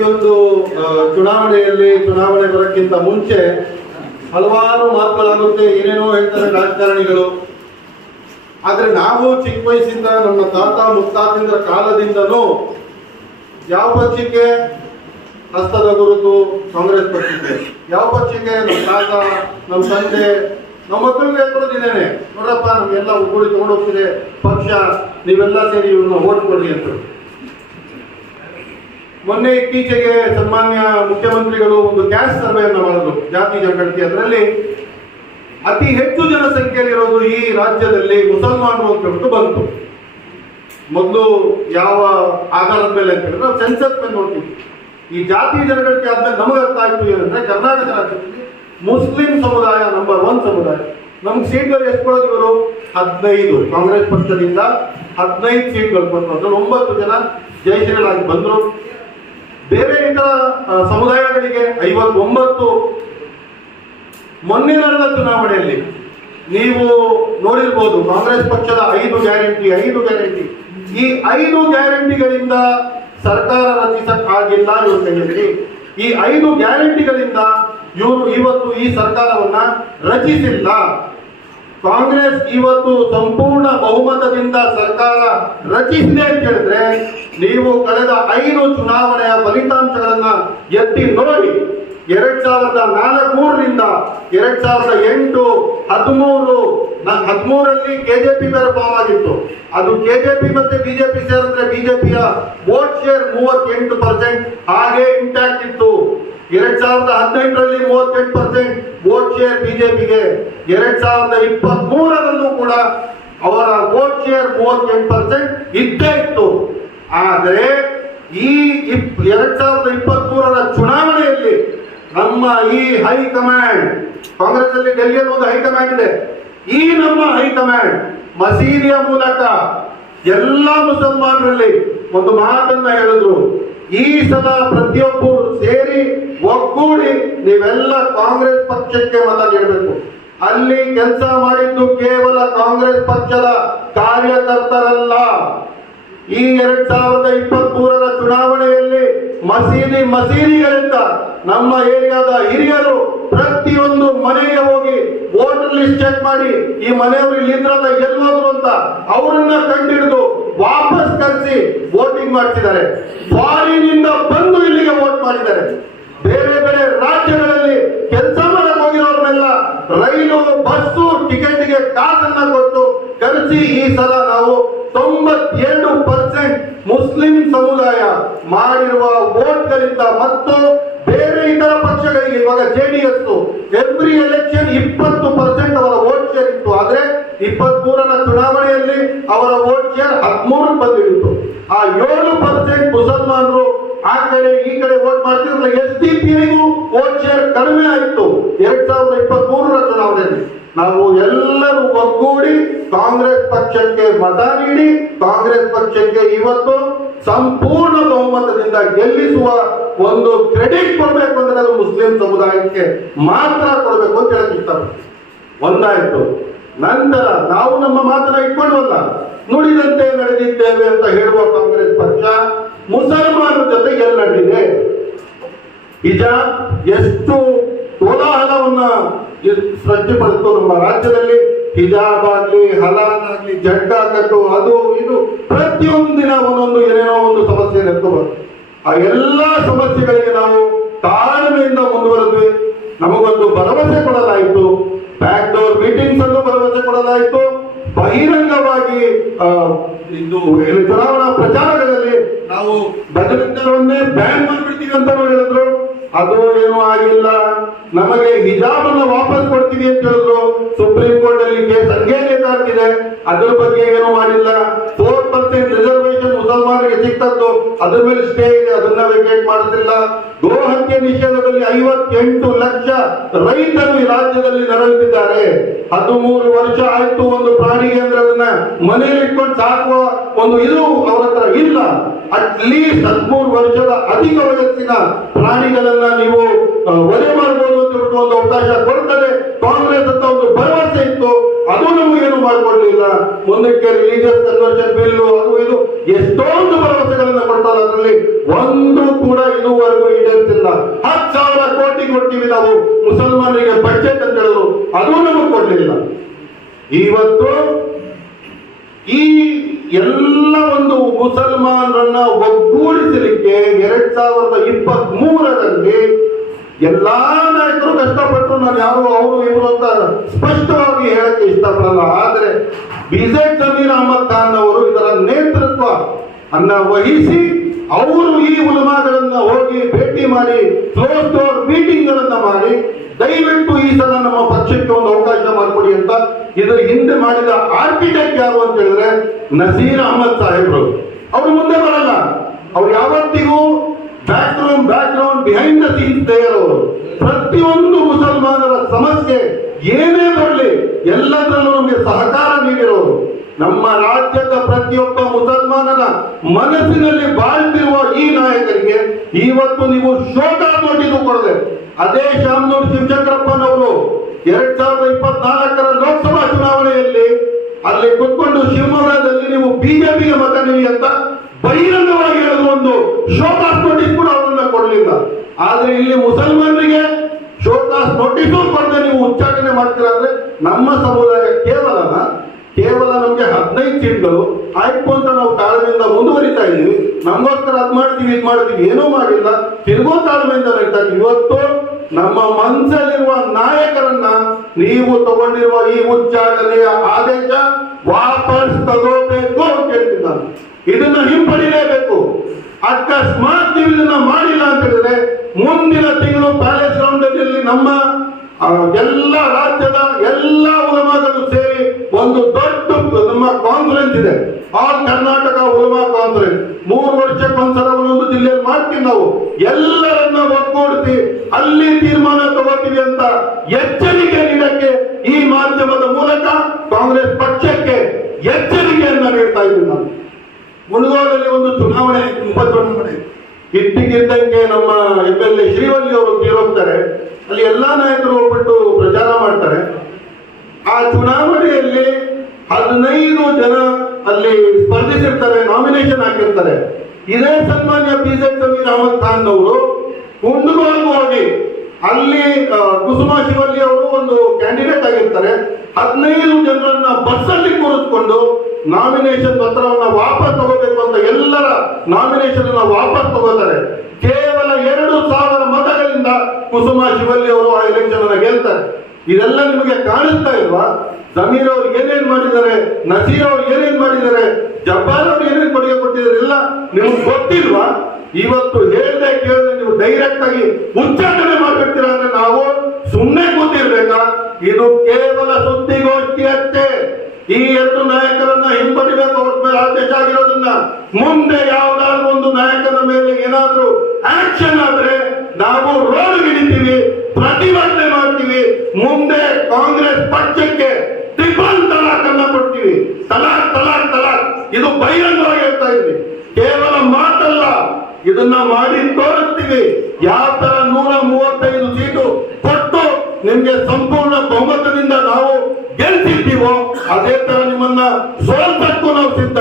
ಪ್ರತಿಯೊಂದು ಚುನಾವಣೆ ಬರೋಕ್ಕಿಂತ ಮುಂಚೆ ಹಲವಾರು ಮಾತುಗಳಾಗುತ್ತೆ, ಏನೇನೋ ಹೇಳ್ತಾರೆ ರಾಜಕಾರಣಿಗಳು. ಆದ್ರೆ ನಾವು ಚಿಕ್ಕ ವಯಸ್ಸಿಂದ ನಮ್ಮ ತಾತ ಮುತ್ತಾತಿಂದ್ರ ಕಾಲದಿಂದನೂ ಯಾವ ಪಕ್ಷಕ್ಕೆ ಹಸ್ತದ ಗುರುತು ಕಾಂಗ್ರೆಸ್ ಪಕ್ಷಕ್ಕೆ, ಯಾವ ಪಕ್ಷಕ್ಕೆ ನಮ್ಮ ತಾತ ನಮ್ಮ ತಂದೆ ನಮ್ಮ ಮಕ್ಕಳಿಗೆ ಹೇಳ್ಕೊಡೋದಿದ್ದೇನೆ, ನೋಡಪ್ಪ ನಮ್ಗೆಲ್ಲ ಒಗ್ಗೂಡಿ ತಗೊಂಡೋಗ್ತಿದೆ ಪಕ್ಷ, ನೀವೆಲ್ಲ ಸೇರಿ ಇವ್ರನ್ನ ಓಟ್ ಕೊಡಿ ಅಂತ. ಮೊನ್ನೆ ಇತ್ತೀಚೆಗೆ ಸನ್ಮಾನ್ಯ ಮುಖ್ಯಮಂತ್ರಿಗಳು ಒಂದು ಕ್ಯಾಸ್ಟ್ ಸರ್ವೆಯನ್ನು ಮಾಡಿದ್ರು, ಜಾತಿ ಜನಗಣತಿ. ಅದರಲ್ಲಿ ಅತಿ ಹೆಚ್ಚು ಜನಸಂಖ್ಯೆಯಲ್ಲಿರೋದು ಈ ರಾಜ್ಯದಲ್ಲಿ ಮುಸಲ್ಮಾನರು ಅಂತ ಹೇಳ್ಬಿಟ್ಟು ಬಂತು. ಮೊದಲು ಯಾವ ಆಧಾರದ ಮೇಲೆ ಅಂತ ಹೇಳಿದ್ರೆ ನಾವು ಸೆನ್ಸಸ್ ಮೇಲೆ ನೋಡ್ತೀವಿ. ಈ ಜಾತಿ ಜನಗಣತಿ ಆದ್ಮೇಲೆ ನಮಗೆ ಅರ್ಥ ಆಯ್ತು ಏನಂದ್ರೆ ಕರ್ನಾಟಕ ರಾಜ್ಯದಲ್ಲಿ ಮುಸ್ಲಿಂ ಸಮುದಾಯ ನಂಬರ್ 1 ಸಮುದಾಯ. ನಮ್ಗೆ ಸೀಟ್ಗಳು ಎಷ್ಟು ಕೊಡೋದು ಇವರು 15, ಕಾಂಗ್ರೆಸ್ ಪಕ್ಷದಿಂದ 15 ಸೀಟ್ಗಳು ಬಂದ್ರು. ಅದ್ರಲ್ಲಿ 9 ಜನ ಜಯಶೀಲರಾಗಿ ಬಂದ್ರು. ಬೇರೆ ಇತರ ಸಮುದಾಯಗಳಿಗೆ 59. ಮೊನ್ನೆ ನಡೆದ ಚುನಾವಣೆಯಲ್ಲಿ ನೀವು ನೋಡಿರ್ಬೋದು, ಕಾಂಗ್ರೆಸ್ ಪಕ್ಷದ 5 ಗ್ಯಾರಂಟಿ. ಈ 5 ಗ್ಯಾರಂಟಿಗಳಿಂದ ಸರ್ಕಾರ ರಚಿಸಕ್ಕಾಗಿಲ್ಲ ಇವ್ರ ಕೈಯಲ್ಲಿ. ಈ 5 ಗ್ಯಾರಂಟಿಗಳಿಂದ ಇವರು ಇವತ್ತು ಈ ಸರ್ಕಾರವನ್ನ ರಚಿಸಿಲ್ಲ. ಕಾಂಗ್ರೆಸ್ ಇವತ್ತು ಸಂಪೂರ್ಣ ಬಹುಮತದಿಂದ ಸರ್ಕಾರ ರಚಿಸಿದೆ ಅಂತ ಹೇಳಿದ್ರೆ ನೀವು ಕಳೆದ 5 ಚುನಾವಣೆಯ ಫಲಿತಾಂಶಗಳನ್ನ ಎತ್ತಿ ನೋಡಿ. 2004ರಿಂದ 2008, 13ರಲ್ಲಿ ಕೆಜೆಪಿ ಬೇರೆ ಫಾರ್ಮ್ ಆಗಿತ್ತು. ಅದು ಕೆಜೆಪಿ ಮತ್ತೆ ಬಿಜೆಪಿ ಸೇರಿದ್ರೆ ಬಿಜೆಪಿಯ ವೋಟ್ ಶೇರ್ 38% ಹಾಗೆ ಇಂಟ್ಯಾಕ್ಟ್ ಇತ್ತು. 2018ರಲ್ಲಿ 38% ವೋಟ್ ಶೇರ್ ಬಿಜೆಪಿಗೆ. 2023ರಲ್ಲೂ ಕೂಡ ಅವರ ವೋಟ್ ಶೇರ್ 38% ಇದ್ದೇ ಇತ್ತು. ಆದರೆ ಈ 2023ರ ಚುನಾವಣೆಯಲ್ಲಿ ನಮ್ಮ ಈ ಹೈಕಮಾಂಡ್, ಕಾಂಗ್ರೆಸ್ ಅಲ್ಲಿ ಡೆಲ್ಲಿಯಲ್ಲಿ ಒಂದು ಹೈಕಮಾಂಡ್ ಇದೆ, ಈ ನಮ್ಮ ಹೈಕಮಾಂಡ್ ಮಸೀದಿಯ ಮೂಲಕ ಎಲ್ಲ ಮುಸಲ್ಮಾನರಲ್ಲಿ ಒಂದು ಮಾತನ್ನ ಹೇಳಿದ್ರು, ಈ ಸಲ ಪ್ರತಿಯೊಬ್ಬರು ಸೇರಿ ಒಗ್ಗೂಡಿ ನೀವೆಲ್ಲ ಕಾಂಗ್ರೆಸ್ ಪಕ್ಷಕ್ಕೆ ಮತ ನೀಡಬೇಕು. ಅಲ್ಲಿ ಕೆಲಸ ಮಾಡಿದ್ದು ಕೇವಲ ಕಾಂಗ್ರೆಸ್ ಪಕ್ಷದ ಕಾರ್ಯಕರ್ತರಲ್ಲ. ಈ 2023ರ ಚುನಾವಣೆಯಲ್ಲಿ ಮಸೀದಿಗಳಿಂದ ನಮ್ಮ ಏರಿಯಾದ ಹಿರಿಯರು ಪ್ರತಿಯೊಂದು ಮನೆಗೆ ಹೋಗಿ ವೋಟರ್ ಲಿಸ್ಟ್ ಚೆಕ್ ಮಾಡಿ ಈ ಮನೆಯವರು ಇಲ್ಲಿದ್ರಲ್ಲ ಎಲ್ಲೋದ್ರು ಅಂತ ಅವರನ್ನ ಕಂಡಿಡಿದು ವಾಪಸ್ ಕರೆಸಿ ವೋಟಿಂಗ್ ಮಾಡ್ತಿದ್ದಾರೆ. ಫಾರಿನ್ ಇಂದ ಬಂದು ಇಲ್ಲಿಗೆ ವೋಟ್ ಮಾಡಿದ್ದಾರೆ. ಬೇರೆ ಬೇರೆ ರಾಜ್ಯಗಳಲ್ಲಿ ಕೆಲಸ ಮಾಡಕ್ ಹೋಗಿರೋರ್ನೆಲ್ಲ ರೈಲು ಬಸ್ಸು ಟಿಕೆಟ್ಗೆ ಕಾಸನ್ನ ಕೊಟ್ಟು ಕರೆಸಿ ಈ ಸಲ ನಾವು 92% ಮುಸ್ಲಿಂ ಸಮುದಾಯ ಮಾಡಿರುವ ವೋಟ್ಗಳಿಂದ ಮತ್ತು ಬೇರೆ ಇತರ ಪಕ್ಷಗಳಿಗೆ ಇವಾಗ JDS ಎವ್ರಿ ಎಲೆಕ್ಷನ್ 20% ಅವರ ವೋಟ್ ಶೇರ್ ಇತ್ತು. ಆದ್ರೆ 23ರ ಚುನಾವಣೆಯಲ್ಲಿ ಅವರ ವೋಟ್ ಶೇರ್ 13 ಬಂದಿತ್ತು. ಆ 7% ಮುಸಲ್ಮಾನರು ಆ ಕಡೆ ಈ ಕಡೆ ವೋಟ್ ಮಾಡ್ತಿದ್ರಲ್ಲ, SDP-ಗೂ ವೋಟ್ ಶೇರ್ ಕಡಿಮೆ ಆಯಿತು. 2023ರ ಚುನಾವಣೆಯಲ್ಲಿ ನಾವು ಎಲ್ಲರೂ ಒಗ್ಗೂಡಿ ಕಾಂಗ್ರೆಸ್ ಪಕ್ಷಕ್ಕೆ ಮತ ನೀಡಿ ಕಾಂಗ್ರೆಸ್ ಪಕ್ಷಕ್ಕೆ ಇವತ್ತು ಸಂಪೂರ್ಣ ಬಹುಮತದಿಂದ ಗೆಲ್ಲಿಸುವ ಒಂದು ಕ್ರೆಡಿಟ್ ಕೊಡಬೇಕು ಅಂದ್ರೆ ಅದು ಮುಸ್ಲಿಂ ಸಮುದಾಯಕ್ಕೆ ಮಾತ್ರ ಕೊಡಬೇಕು ಅಂತ ಹೇಳಕ್ ಇಷ್ಟಪಡ್ತೀನಿ. ಒಂದಾಯ್ತು. ನಂತರ ನಾವು ನಮ್ಮ ಮಾತನ್ನ ಇಟ್ಕೊಂಡವಲ್ಲ, ನುಡಿದಂತೆ ನಡೆದಿದ್ದೇವೆ ಅಂತ ಹೇಳುವ ಕಾಂಗ್ರೆಸ್ ಪಕ್ಷ ಮುಸಲ್ಮಾನರ ಜೊತೆ ಎಲ್ಲಿ ನಡೆದಿದೆ? ಹಿಜಾಬ್ ಎಷ್ಟು ಕೋಲಾಹಲವನ್ನ ಸೃಷ್ಟಿಪಡಿಸ್ತು ನಮ್ಮ ರಾಜ್ಯದಲ್ಲಿ. ಹಿಜಾಬ್ ಆಗ್ಲಿ, ಹಲಾಲ್ ಆಗ್ಲಿ, ಜಡ್ಡ ಕಟ್ಟು, ಅದು ಇದು ಪ್ರತಿಯೊಂದಿನ ಒಂದೊಂದು ಏನೇನೋ ಒಂದು ಸಮಸ್ಯೆ ನೆತ್ಕೋಬಾರ್ದು. ಆ ಎಲ್ಲಾ ಸಮಸ್ಯೆಗಳಿಗೆ ನಾವು ತಾಳ್ಮೆಯಿಂದ ಮುಂದುವರೆದ್ವಿ. ನಮಗೊಂದು ಭರವಸೆ ಕೊಡಲಾಯಿತು, ಬ್ಯಾಕ್ ಡೋರ್ ಮೀಟಿಂಗ್ಸ್ ಅನ್ನು ಭರವಸೆ ಕೊಡಲಾಯಿತು. ಬಹಿರಂಗವಾಗಿ ಇದು ಚುನಾವಣಾ ಪ್ರಚಾರಗಳಲ್ಲಿ ನಾವು ಭಜನೆಗಳನ್ನೇ ಬ್ಯಾನ್ ಮಾಡಿಬಿಡ್ತೀವಿ ಅಂತ ಹೇಳಿದ್ರು. ಅದು ಏನೂ ಆಗಿಲ್ಲ. ನಮಗೆ ಹಿಜಾಬ್ ಅನ್ನು ವಾಪಸ್ ಕೊಡ್ತೀವಿ ಅಂತ ಹೇಳಿದ್ರು. ಸುಪ್ರೀಂ ಕೋರ್ಟ್ ಅಲ್ಲಿ ಕೇಸ್ ಹಂಗೆ ನೇತಾಡ್ತಿದೆ, ಅದ್ರ ಬಗ್ಗೆ ಏನೂ ಮಾಡಿಲ್ಲ. 4% ರಿಸರ್ವೇಶನ್ ಮುಸಲ್ಮಾನರಿಗೆ ಸಿಕ್ತದ್ದು, ಅದ್ರ ಮೇಲೆ ಸ್ಟೇ ಇದೆ, ಅದನ್ನ ವೇಕೇಟ್ ಮಾಡುತ್ತಿಲ್ಲ. ಗೋ ಹತ್ಯೆ ನಿಷೇಧದಲ್ಲಿ 58 ಲಕ್ಷ ರೈತರು ಈ ರಾಜ್ಯದಲ್ಲಿ ನರಳುತ್ತಿದ್ದಾರೆ. 13 ವರ್ಷ ಆಯ್ತು ಒಂದು ಪ್ರಾಣಿಗೆ ಅಂದ್ರೆ ಅದನ್ನ ಮನೆಯಲ್ಲಿ ಇಟ್ಕೊಂಡು ಸಾಕುವ ಒಂದು ಇದು ಅವರ ಹತ್ರ ಇಲ್ಲ. ಅಟ್ಲೀಸ್ಟ್ 13 ವರ್ಷದ ಅಧಿಕ ವಯಸ್ಸಿನ ಪ್ರಾಣಿಗಳನ್ನ ನೀವು ವಧೆ ಮಾಡಬಹುದು ಅಂತ ಒಂದು ಅವಕಾಶ ಕೊಡ್ತದೆ ಕಾಂಗ್ರೆಸ್ ಅಂತ ಒಂದು ಭರವಸೆ ಇತ್ತು. ಅದು ನಮಗೇನು ಮಾಡಿಕೊಡ್ಲಿಲ್ಲ. ಮುಂದಕ್ಕೆ ರಿಲಿಜಿಯಸ್ ಕನ್ವರ್ಷನ್ ಬಿಲ್ಲು ಅದು ಇದು ಎಷ್ಟೊಂದು ಭರವಸೆಗಳನ್ನ ಕೊಟ್ಟಲ್ಲ, ಅದರಲ್ಲಿ ಒಂದು ಕೂಡ ಇದುವರೆಗೂ ಈಡೇರಿಸಿಲ್ಲ. 10,000 ಕೋಟಿ ಕೊಡ್ತೀವಿ ನಾವು ಮುಸಲ್ಮಾನರಿಗೆ ಬಡ್ಜೆಟ್ ಅಂತ ಹೇಳಿದ್ರು, ಅದು ನಮಗೆ ಕೊಡ್ಲಿಲ್ಲ. ಇವತ್ತು ಈ ಎಲ್ಲ ಒಂದು ಮುಸಲ್ಮಾನರನ್ನ ಒಗ್ಗೂಡಿಸಲಿಕ್ಕೆ 2023ರಲ್ಲಿ ಎಲ್ಲಾ ನಾಯಕರು ಕಷ್ಟಪಟ್ಟು, ನಾನು ಯಾರು ಅವರು ಇವರು ಅಂತ ಸ್ಪಷ್ಟವಾಗಿ ಹೇಳಕ್ಕೆ ಇಷ್ಟಪಡಲ್ಲ. ಆದ್ರೆ ಬಿಜೆಪಿ ಜಮೀರ್ ಅಹಮದ್ ಖಾನ್ ಅವರು ಇದರ ನೇತೃತ್ವ ಅನ್ನ ವಹಿಸಿ ಅವರು ಈ ಉಲಮಾಗಳನ್ನ ಹೋಗಿ ಭೇಟಿ ಮಾಡಿ ಕ್ಲೋಸ್ ಡೋರ್ ಮೀಟಿಂಗ್ ಗಳನ್ನ ಮಾಡಿ ದಯವಿಟ್ಟು ಈ ಸಲ ನಮ್ಮ ಪಕ್ಷಕ್ಕೆ ಒಂದು ಅವಕಾಶ ಮಾಡಿಕೊಡಿ ಅಂತ ಇದರ ಹಿಂದೆ ಮಾಡಿದ ಆರ್ಕಿಟೆಕ್ಟ್ ಯಾರು ಅಂತ ಹೇಳಿದ್ರೆ ನಸೀರ್ ಅಹಮದ್ ಸಾಹೇಬ್ರು. ಅವರು ಮುಂದೆ ಬರಲ್ಲ, ಅವ್ರು ಯಾವತ್ತಿಗೂ background behind the scenes there. ಅವರು ಪ್ರತಿಯೊಂದು ಮುಸಲ್ಮಾನರ ಸಮಸ್ಯೆ ಏನೇ ಬರಲಿ ಎಲ್ಲದರಲ್ಲೂ ನಮಗೆ ಸಹಕಾರ ನೀಡಿರೋರು. ನಮ್ಮ ರಾಜ್ಯದ ಪ್ರತಿಯೊಬ್ಬ ಮುಸಲ್ಮಾನನ ಮನಸ್ಸಿನಲ್ಲಿ ಬಾಳ್ತಿರುವ ಈ ನಾಯಕರಿಗೆ ಇವತ್ತು ನೀವು ಶೋಕ ನೋಟಿಸ್ ಕೊಡದೆ, ಅದೇ ಶಾಮನೂರು ಶಿವಶಂಕರಪ್ಪನವರು 2024ರ ಲೋಕಸಭಾ ಚುನಾವಣೆಯಲ್ಲಿ ಅಲ್ಲಿ ಕುತ್ಕೊಂಡು ಶಿವಮೊಗ್ಗದಲ್ಲಿ ನೀವು ಬಿಜೆಪಿಗೆ ಮತ ನೀಡಿ ಅಂತ ಬಹಿರಂಗವಾಗಿ ಹೇಳೋದು ಒಂದು ಶೋಕಾಸ್ ನೋಟಿಸ್ ಕೂಡ ಅವರನ್ನ ಕೊಡಲಿಲ್ಲ. ಆದ್ರೆ ಇಲ್ಲಿ ಮುಸಲ್ಮಾನರಿಗೆ ಶೋಕಾಸ್ ನೋಟಿಸ್ ಕೊಡದೆ ನೀವು ಉಚ್ಚಾಟನೆ ಮಾಡ್ತೀರಾ ಅಂದ್ರೆ ನಮ್ಮ ಸಮುದಾಯ ಕೇವಲ ನಮ್ಗೆ 15 ಸೀಟ್ಗಳು ಆಯ್ತು ಅಂತ ನಾವು ತಾಳ್ಮೆಯಿಂದ ಮುಂದುವರಿತಾ ಇದೀವಿ. ನಮಗೋಸ್ಕರ ಅದ್ ಮಾಡ್ತೀವಿ ಇದು ಮಾಡ್ತೀವಿ ಏನೂ ಮಾಡಿಲ್ಲ, ತಿರುಗೋ ತಾಳ್ಮೆಯಿಂದ ನಡೀತಾ ಇದ್ದೀವಿ. ಇವತ್ತು ನಮ್ಮ ಮನಸ್ಸಲ್ಲಿರುವ ನಾಯಕರನ್ನ ನೀವು ತಗೊಂಡಿರುವ ಈ ಉಚ್ಚಾಟನೆಯ ಆದೇಶ ವಾಪಸ್ ತಗೋಬೇಕು ಅಂತ ಹೇಳ್ತೀನಿ ನಾನು. ಇದನ್ನ ಹಿಂಪಡಿಲೇಬೇಕು. ಅಕಸ್ಮಾತ್ ನೀವು ಇದನ್ನ ಮಾಡಿಲ್ಲ ಅಂತ ಹೇಳಿದ್ರೆ ಮುಂದಿನ ತಿಂಗಳು ಪ್ಯಾಲೇಸ್ ಗ್ರೌಂಡ್ ಅಲ್ಲಿ ನಮ್ಮ ಎಲ್ಲ ರಾಜ್ಯದ ಎಲ್ಲ ಉಲಮಾಗಳು ಸೇರಿ ಒಂದು ದೊಡ್ಡ ನಮ್ಮ ಕಾನ್ಫರೆನ್ಸ್ ಇದೆ, ಆಲ್ ಕರ್ನಾಟಕ ಉಲಮಾ ಕಾನ್ಫರೆನ್ಸ್. 3 ವರ್ಷಕ್ಕೊಂದ್ಸಲ ಒಂದೊಂದು ಜಿಲ್ಲೆಯಲ್ಲಿ ಮಾಡ್ತೀವಿ ನಾವು. ಎಲ್ಲರನ್ನ ಒಗ್ಗೂಡಿಸಿ ಅಲ್ಲಿ ತೀರ್ಮಾನ ತಗೋತೀವಿ ಅಂತ ಎಚ್ಚರಿಕೆ ನೀಡಕ್ಕೆ ಈ ಮಾಧ್ಯಮದ ಮೂಲಕ ಕಾಂಗ್ರೆಸ್ ಪಕ್ಷಕ್ಕೆ ಎಚ್ಚರಿಕೆಯನ್ನ ನೀಡ್ತಾ ಇದ್ದೀವಿ ನಾವು. ಮುಳುಗೋಡಲ್ಲಿ ಒಂದು ಚುನಾವಣೆ ಉಪಚುನಾವಣೆ ಇದ್ದಕ್ಕಿದ್ದಂಗೆ ನಮ್ಮ MLA ಶ್ರೀವಲ್ಲಿ ಅವರು ತೀರೋಗ್ತಾರೆ. ಅಲ್ಲಿ ಎಲ್ಲಾ ನಾಯಕರು ಹೋಗ್ಬಿಟ್ಟು ಪ್ರಚಾರ ಮಾಡ್ತಾರೆ. ಆ ಚುನಾವಣೆಯಲ್ಲಿ 15 ಜನ ಅಲ್ಲಿ ಸ್ಪರ್ಧಿಸಿರ್ತಾರೆ, ನಾಮಿನೇಷನ್ ಹಾಕಿರ್ತಾರೆ. ಇದೇ ಸನ್ಮಾನ್ಯ ಬಿಜೆಪಿ ಜಮೀರ್ ಅಹಮದ್ ಖಾನ್ ಅವರು ಕುಂದಗೋಳಕ್ಕೆ ಹೋಗಿ ಅಲ್ಲಿ ಕುಸುಮಾ ಶಿವಲ್ಲಿ ಅವರು ಒಂದು ಕ್ಯಾಂಡಿಡೇಟ್ ಆಗಿರ್ತಾರೆ. 15 ಜನರನ್ನ ಬಸ್ಸಲ್ಲಿ ಕೂರಿಸ್ಕೊಂಡು ನಾಮಿನೇಷನ್ ಪತ್ರವನ್ನ ವಾಪಸ್ ತಗೋಬೇಕು ಅಂತ ಎಲ್ಲರ ನಾಮಿನೇಷನ್ ವಾಪಸ್ ತಗೋತಾರೆ. ಕೇವಲ 2,000 ಮತಗಳಿಂದ ಕುಸುಮಾ ಶಿವಲ್ಲಿ ಅವರು ಆ ಎಲೆಕ್ಷನ್ ಅನ್ನ ಗೆಲ್ತಾರೆ. ಇದೆಲ್ಲ ನಿಮಗೆ ಕಾಣಿಸ್ತಾ ಇಲ್ವಾ? ಜಮೀರ್ ಅವರು ಏನೇನ್ ಮಾಡಿದ್ದಾರೆ, ನಸೀರ್ ಅವರು ಏನೇನ್ ಮಾಡಿದ್ದಾರೆ, ಜಬ್ಬಾರ್ ಅವರು ಏನೇನ್ ಕೊಡುಗೆ ಕೊಟ್ಟಿದ್ದಾರೆ ಎಲ್ಲ ನಿಮ್ಗೆ ಗೊತ್ತಿಲ್ವಾ? ಇವತ್ತು ಹೇಳ್ದೆ ಕೇಳಿದ್ರೆ ನೀವು ಡೈರೆಕ್ಟ್ ಆಗಿ ಉಚ್ಚಾಟನೆ ಮಾಡ್ಬಿಡ್ತೀರಾ ಅಂದ್ರೆ ನಾವು ಸುಮ್ಮನೆ ಕೂತಿರ್ಬೇಕಾ? ಇದು ಕೇವಲ ಸುದ್ದಿಗೋಷ್ಠಿ ಅಷ್ಟೇ. ಈ 2 ನಾಯಕರನ್ನ ಹಿಂಪಡಿಬೇಕು, ಅವ್ರ ಮೇಲೆ ಆದೇಶ ಆಗಿರೋದನ್ನ. ಮುಂದೆ ಯಾವ್ದಾದ್ರು ಒಂದು ನಾಯಕನ ಮೇಲೆ ಏನಾದ್ರೂ ಆಕ್ಷನ್ ಆದ್ರೆ ನಾವು ರೋಡ್ ಹಿಡಿತೀವಿ, ಪ್ರತಿಭಟನೆ ಮಾಡ್ತೀವಿ. ಮುಂದೆ ಕಾಂಗ್ರೆಸ್ ಪಕ್ಷಕ್ಕೆ ಟ್ರಿಪಲ್ ತಲಾಕ್ ಅನ್ನ ಕೊಡ್ತೀವಿ. ತಲಾಕ್ ತಲಾಕ್ ತಲಾಕ್ ಇದು ಬಹಿರಂಗವಾಗಿ ಹೇಳ್ತಾ ಇದ್ವಿ, ಕೇವಲ ಮಾತಲ್ಲ, ಇದನ್ನ ಮಾಡಿ ತೋರಿಸ್ತೀವಿ. ಯಾವ ತರ 135 ಸೀಟು ಕೊಟ್ಟು ನಿಮ್ಗೆ ಸಂಪೂರ್ಣ ಬಹುಮತದಿಂದ ನಾವು ಗೆಲ್ತಿದ್ದೀವೋ ಅದೇ ತರ ನಿಮ್ಮನ್ನ ಸೋಲ್ಸಕ್ಕೂ ನಾವು ಸಿದ್ಧ.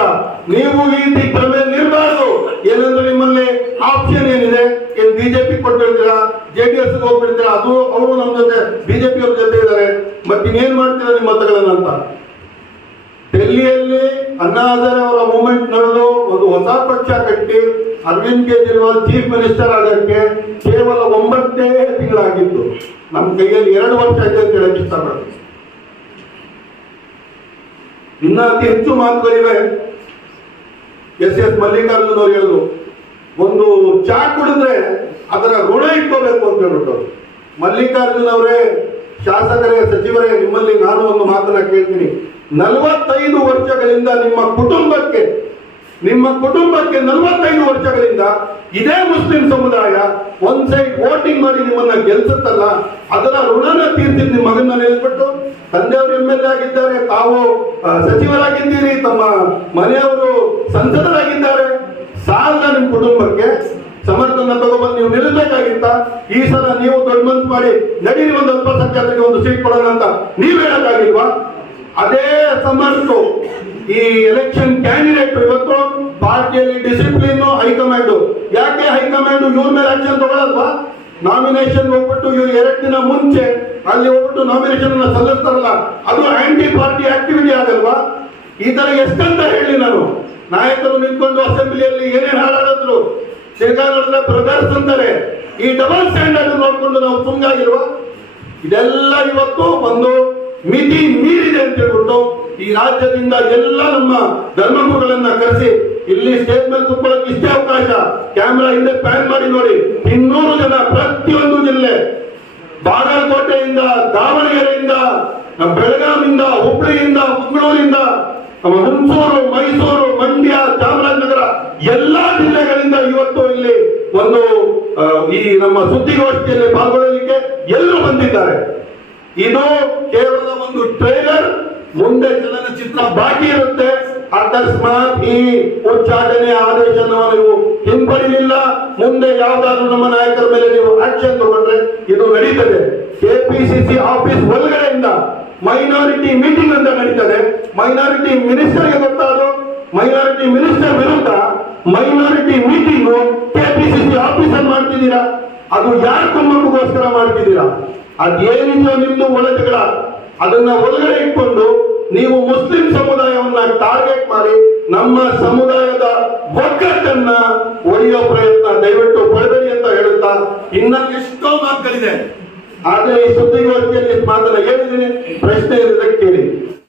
ನೀವು ಈ ದಿಗ್ಭ್ರಮೆ ಇರಬಾರ್ದು. ಏನಂದ್ರೆ ನಿಮ್ಮಲ್ಲಿ ಆಪ್ಷನ್ ಏನಿದೆ, ಏನ್ ಬಿಜೆಪಿ ಕೊಟ್ಟಿರ್ತೀರಾ, JDS ಹೋಗ್ಬಿಡ್ತೀರಾ, ಅದು ಅವರು ನಮ್ಮ ಜೊತೆ ಬಿಜೆಪಿ ಅವ್ರ ಜೊತೆ ಇದ್ದಾರೆ, ಮತ್ತೆ ಇನ್ನೇನ್ ಮಾಡ್ತೀರಾ ನಿಮ್ಮ ಮತಗಳನ್ನ ಅಂತ. ಡೆಲ್ಲಿಯಲ್ಲಿ ಅಣ್ಣಾ ಹಜಾರೆ ಅವರ ಮೂವ್ಮೆಂಟ್ ನಡೆದು ಒಂದು ಹೊಸ ಪಕ್ಷ ಕಟ್ಟಿ ಅರವಿಂದ್ ಕೇಜ್ರಿವಾಲ್ ಚೀಫ್ ಮಿನಿಸ್ಟರ್ ಆಗಕ್ಕೆ ಕೇವಲ 9 ತಿಂಗಳಾಗಿತ್ತು. ನಮ್ಮ ಕೈಯಲ್ಲಿ 2 ವರ್ಷ ಇದೆ ಅಂತ ಹೇಳಕ್ ಇಷ್ಟಪಡ್ತೀನಿ. ಇನ್ನ ಅತಿ ಹೆಚ್ಚು ಮಾತುಗಳಿವೆ. S ಮಲ್ಲಿಕಾರ್ಜುನ್ ಅವರು ಹೇಳಿದ್ರು, ಒಂದು ಚಾ ಕುಡಿದ್ರೆ ಅದರ ಋಣ ಇಟ್ಕೋಬೇಕು ಅಂತ ಹೇಳ್ಬಿಟ್ಟು. ಮಲ್ಲಿಕಾರ್ಜುನ್ ಅವರೇ, ಶಾಸಕರೇ, ಸಚಿವರೇ, ನಿಮ್ಮಲ್ಲಿ ನಾನು ಒಂದು ಮಾತನ್ನ ಕೇಳ್ತೀನಿ. 45 ವರ್ಷಗಳಿಂದ ನಿಮ್ಮ ಕುಟುಂಬಕ್ಕೆ 45 ವರ್ಷಗಳಿಂದ ಇದೇ ಮುಸ್ಲಿಂ ಸಮುದಾಯ ಒಂದ್ ಸೈಡ್ ವೋಟಿಂಗ್ ಮಾಡಿ ನಿಮ್ಮನ್ನ ಗೆಲ್ಸುತ್ತಲ್ಲ, ಅದರ ಋಣನ ತೀರ್ಸಿ ನಿಮ್ಮ ಮಗನ ನಿಲ್ಬಿಟ್ಟು ತಂದೆಯವರು MLA ಆಗಿದ್ದಾರೆ, ತಾವು ಸಚಿವರಾಗಿದ್ದೀರಿ, ತಮ್ಮ ಮನೆಯವರು ಸಂಸದರಾಗಿದ್ದಾರೆ. ಸಾಲ ನಿಮ್ ಕುಟುಂಬಕ್ಕೆ ಸಮರ್ಥನ ತಗೊಬಂದು ನೀವು ನಿಲ್ಲಬೇಕಾಗಿತ್ತ? ಈ ಸಲ ನೀವು ದೊಡ್ಡ ಮನ್ಸು ಮಾಡಿ ನಡೀರಿ, ಒಂದು ಅಲ್ಪಸಂಖ್ಯಾತರಿಗೆ ಒಂದು ಸೀಟ್ ಕೊಡೋಣ ಅಂತ ನೀವ್ ಹೇಳಕ್ಕಾಗಿಲ್ವಾ? ಅದೇ ಸಮರ್ಥ ಈ ಎಲೆಕ್ಷನ್ ಕ್ಯಾಂಡಿಡೇಟ್ ಇವತ್ತು ಪಾರ್ಟಿಯಲ್ಲಿ ಡಿಸಿಪ್ಲಿನ್ ಹೈಕಮಾಂಡ್. ಯಾಕೆ ಹೈಕಮಾಂಡ್ ಇವ್ರ ಮೇಲೆ ಆಕ್ಷನ್ ತಗೊಳಲ್ವಾ? ನಾಮಿನೇಷನ್ ಹೋಗ್ಬಿಟ್ಟು ಇವ್ರು 2 ದಿನ ಮುಂಚೆ ಅಲ್ಲಿ ಹೋಗ್ಬಿಟ್ಟು ನಾಮಿನೇಷನ್ ಸಲ್ಲಿಸ್ತಾರಲ್ಲ, ಅದು ಆಂಟಿ ಪಾರ್ಟಿ ಆಕ್ಟಿವಿಟಿ ಆಗಲ್ವಾ? ಈ ತರ ಎಷ್ಟಂತ ಹೇಳಿ ನಾನು ನಾಯಕರು ನಿಂತ್ಕೊಂಡು ಅಸೆಂಬ್ಲಿಯಲ್ಲಿ ಏನೇನು ಹಾಡಾಡಿದ್ರು, ತಿರ್ಗಾ ನೋಡಿದ್ರೆ ಬ್ರದರ್ಸ್ ಅಂತಾರೆ. ಈ ಡಬಲ್ ಸ್ಟ್ಯಾಂಡರ್ಡ್ ನೋಡ್ಕೊಂಡು ನಾವು ಸುಮ್ಮನಾಗಿಲ್ವಾ? ಇದೆಲ್ಲ ಇವತ್ತು ಒಂದು ಮಿತಿ ಮೀರಿದೆ ಅಂತ ಹೇಳ್ಬಿಟ್ಟು ಈ ರಾಜ್ಯದಿಂದ ಎಲ್ಲ ನಮ್ಮ ಧರ್ಮಗುರುಗಳನ್ನ ಕರೆಸಿ ಇಲ್ಲಿ ಸ್ಟೇಜ್ ಮೇಲೆ ಕೂತ್ಕೊಳ್ಳೋಕೆ ಇಷ್ಟೇ ಅವಕಾಶ. ಕ್ಯಾಮ್ರಾ ಹಿಂದೆ ಪ್ಯಾನ್ ಮಾಡಿ ನೋಡಿ, 200 ಜನ ಪ್ರತಿಯೊಂದು ಜಿಲ್ಲೆ, ಬಾಗಲಕೋಟೆಯಿಂದ, ದಾವಣಗೆರೆಯಿಂದ, ಬೆಳಗಾವಿಯಿಂದ, ಹುಬ್ಬಳ್ಳಿಯಿಂದ, ಮಂಗಳೂರಿಂದ, ಹುಣಸೂರು, ಮೈಸೂರು, ಮಂಡ್ಯ, ಚಾಮರಾಜನಗರ ಎಲ್ಲಾ ಜಿಲ್ಲೆಗಳಿಂದ ಇವತ್ತು ಇಲ್ಲಿ ಒಂದು ಈ ನಮ್ಮ ಸುದ್ದಿಗೋಷ್ಠಿಯಲ್ಲಿ ಪಾಲ್ಗೊಳ್ಳಲಿಕ್ಕೆ ಎಲ್ಲರೂ ಬಂದಿದ್ದಾರೆ. ಇದು ಕೇವಲ ಒಂದು ಟ್ರೈಲರ್, ಮುಂದೆ ಚಲನಚಿತ್ರ ಬಾಕಿ ಇರುತ್ತೆ. ಅಕಸ್ಮಾತ್ ಈ ಉಚ್ಚಾಟನೆ ಆದೇಶವನ್ನು ನೀವು ಹಿಂಪಡಿಲಿಲ್ಲ, ಮುಂದೆ ಯಾವ್ದಾದ್ರು ನಮ್ಮ ನಾಯಕರ ಮೇಲೆ ನೀವು ಆಕ್ಷನ್ ತಗೊಂಡ್ರೆ ಇದು ನಡೀತದೆ. ಕೆಪಿಸಿಸಿ ಆಫೀಸ್ ಒಳಗಡೆಯಿಂದ ಮೈನಾರಿಟಿ ಮೀಟಿಂಗ್ ಅಂತ ನಡೀತದೆ. ಮೈನಾರಿಟಿ ಮಿನಿಸ್ಟರ್ಗೆ ಗೊತ್ತಾದ್ರು, ಮೈನಾರಿಟಿ ಮಿನಿಸ್ಟರ್ ವಿರುದ್ಧ ಮೈನಾರಿಟಿ ಮೀಟಿಂಗ್ ಕೆಪಿಸಿಸಿ ಆಫೀಸ್ ಅಲ್ಲಿ ಮಾಡ್ತಿದ್ದೀರಾ. ಅದು ಯಾರ ಕುಮ್ಮಕ್ಕೋಸ್ಕರ ಮಾಡ್ತಿದ್ದೀರಾ? ಅದೇನಿದೆಯೋ ನಿಮ್ದು ಒಳ ಜಗಳ, ಅದನ್ನ ಒಳಗಡೆ ಇಟ್ಕೊಂಡು ನೀವು ಮುಸ್ಲಿಂ ಸಮುದಾಯವನ್ನ ಟಾರ್ಗೆಟ್ ಮಾಡಿ ನಮ್ಮ ಸಮುದಾಯದ ಒಗ್ಗಟ್ಟನ್ನ ಒಡೆಯೋ ಪ್ರಯತ್ನ ದಯವಿಟ್ಟು ಪಡೆದರಿ ಅಂತ ಹೇಳುತ್ತಾ, ಇನ್ನ ಎಷ್ಟೋ ಮಾತುಗಳಿದೆ. ಆದ್ರೆ ಈ ಸುದ್ದಿಗೋಷ್ಠಿಯಲ್ಲಿ ಮಾತನ್ನ ಹೇಳಿದ್ದೀನಿ, ಪ್ರಶ್ನೆ ಇರೋದಕ್ಕೆ ಕೇಳಿ.